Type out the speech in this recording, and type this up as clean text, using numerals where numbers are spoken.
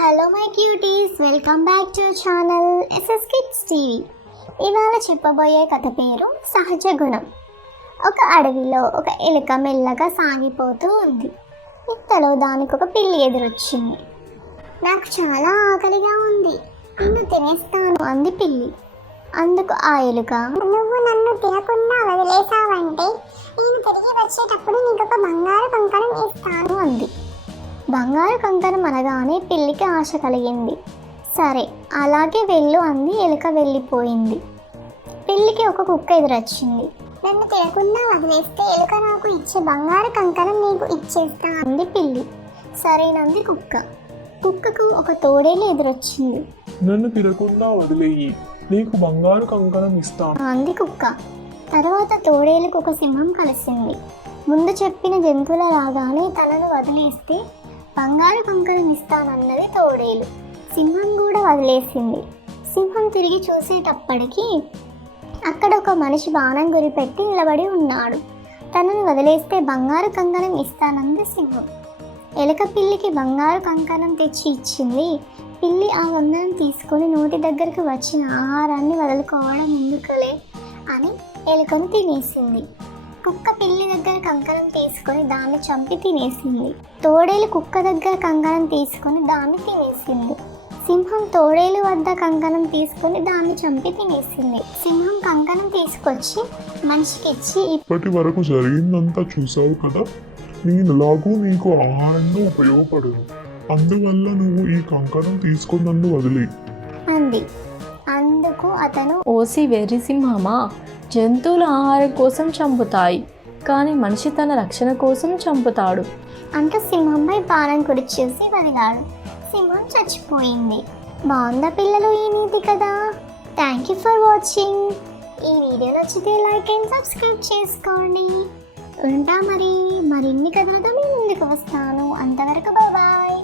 Hello my cuties, welcome back to channel SS kids TV. ఇవాళ చెప్పబోయే కథ పేరు సహజ గుణం. ఒక అడవిలో ఒక ఎలుక మెల్లగా సాగిపోతూ ఉంది. ఇంతలో దానికి ఒక పిల్లి ఎదురొచ్చింది. నాకు చాలా ఆకలిగా ఉంది, నిన్ను తినేస్తాను అంది పిల్లి. అందుకు ఆ ఎలుక, నువ్వు నన్ను తినకుండా వదిలేసావంటే నేను తిరిగి వచ్చేటప్పుడు నీకు ఒక బంగారు కంకణం ఇస్తాను అంది. బంగారు కంకణం అనగానే పిల్లికి ఆశ కలిగింది. సరే అలాగే వెళ్ళు అంది. ఎలుక వెళ్ళిపోయింది. పిల్లికి ఒక కుక్క ఎదురొచ్చింది. నన్ను తినకుండా వదిలేస్తే ఎలుక నాకు ఇచ్చే బంగారు కంకణం నీకు ఇచ్చేస్తా అంది పిల్లి. సరేనంది కుక్క. కుక్కకు ఒక తోడేలు ఎదురొచ్చింది. నన్ను తినకుండా వదిలేయి, నీకు బంగారు కంకణం ఇస్తాను అంది కుక్క. తర్వాత తోడేలుకు ఒక సింహం కలిసింది. ముందు చెప్పిన జంతువుల లాగానే తనను వదిలేస్తే బంగారు కంకణం ఇస్తానన్నది తోడేలు. సింహం కూడా వదిలేసింది. సింహం తిరిగి చూసేటప్పటికి అక్కడ ఒక మనిషి బాణం గురిపెట్టి నిలబడి ఉన్నాడు. తనను వదిలేస్తే బంగారు కంకణం ఇస్తానంది సింహం. ఎలుక పిల్లికి బంగారు కంకణం తెచ్చి ఇచ్చింది. పిల్లి ఆ కంకణం తీసుకొని నోటి దగ్గరికి వచ్చిన ఆహారాన్ని వదులుకోవడం ఎందుకులే అని ఎలుకను తినేసింది. కుక్క పిల్లి దగ్గర కంకణం తీసుకొని దాన్ని చంపి తినేసింది. తోడేలు కుక్క దగ్గర కంకణం తీసుకొని దాన్ని తినేసింది. సింహం తోడేలు వద్ద కంకణం తీసుకొని దాన్ని చంపి తినేసింది. సింహం కంకణం తీసుకొచ్చి మనిషికిచ్చి, ఇప్పటి వరకు జరిగిందంతా చూసావు కదా, నేనెలాగూ నీకు ఆహారంగా ఉపయోగపడను, అందువల్ల నువ్వు ఈ కంకణం తీసుకొని నన్ను వదిలే అంది. అందుకు అతను, ఓసి వెర్రి సింహమా, జంతువుల ఆహారం కోసం చంపుతాయి, కానీ మనిషి తన రక్షణ కోసం చంపుతాడు అంటూ సింహంపై బాణం కుడిచేసి వదిలాడు. సింహం చచ్చిపోయింది. బాగుందా పిల్లలు ఈ నీతి కదా? Thank you for watching. ఈ వీడియో నచ్చితే లైక్ అండ్ సబ్స్క్రైబ్ చేసుకోండి. ఉంటా మరిన్ని కథలతో మీ ముందుకు వస్తాను. అంతవరకు బాయ్.